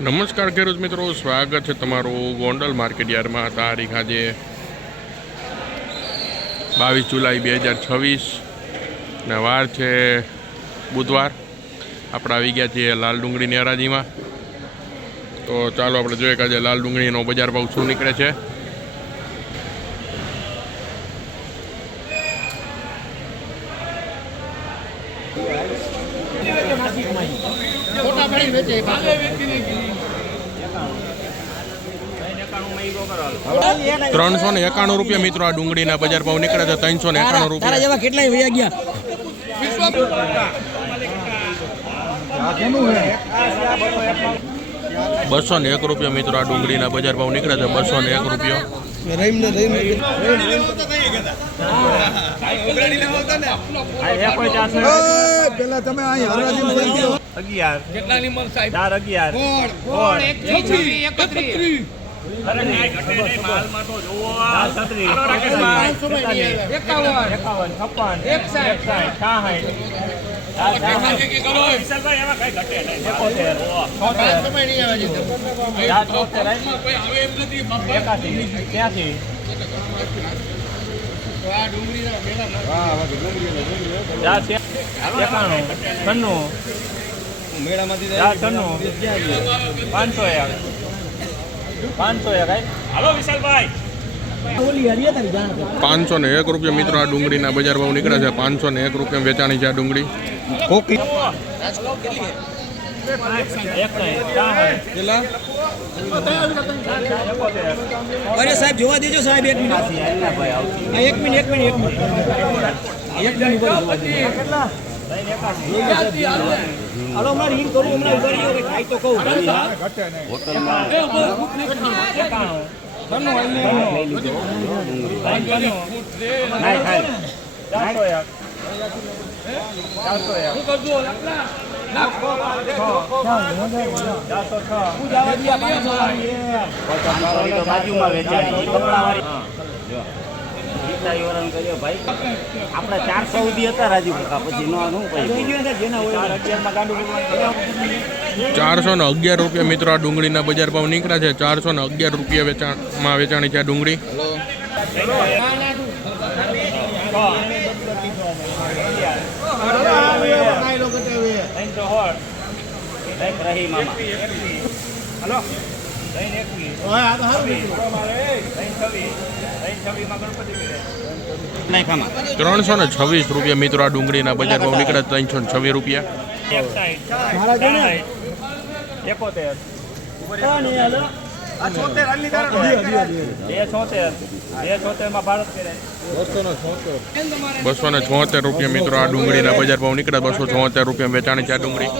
નમસ્કાર ખેડૂત મિત્રો, સ્વાગત છે તમારું ગોંડલ માર્કેટ યાર્ડમાં. તારીખ આજે 22 જુલાઈ 2026 ને વાર છે બુધવાર. આપણે આવી ગયા છીએ લાલ ડુંગળીની હરાજીમાં. તો ચાલો આપણે જોઈએ કે આજે લાલ ડુંગળીનો બજાર ભાવ શું નીકળે છે. ₹391 મિત્રો આ ડુંગળીના બજાર ભાવ નીકળે છે. ₹391 કેટલાય વયા ગયા. 201 રૂપિયા મિત્રો આ ડુંગળીના બજાર ભાવ નીકળે છે. 201 રૂપિયા. પેલા તમે અહીં હરાજીમાં 11 કેટલાની મન સાહેબ 501 રૂપિયા મિત્રો આ ડુંગળીના બજાર ભાવ નીકળે છે. 501 રૂપિયા વેચાણી છે આ ડુંગળી. અરે સાહેબ જોવા દેજો સાહેબ, એક મિનિટ હાલો મારે હિંગ કરું હમણાં ઉભા રહ્યો કે ખાઈ તો કહું આપણે 400 સુધી હતા રાજુ કાકા, પછી નો શું કહ્યું 411 રૂપિયા મિત્રો આ ડુંગળીના બજાર ભાવ નીકળ્યા છે. 411 રૂપિયા વેચાણી છે આ ડુંગળી. ₹326 રૂપિયા મિત્રો આ ડુંગળીના બજાર ભાવ નીકળે. 326 રૂપિયા. ₹276 રૂપિયા મિત્રો આ ડુંગળીના બજાર ભાવ નીકળે. 276 રૂપિયા વેચાણી છે આ ડુંગળી.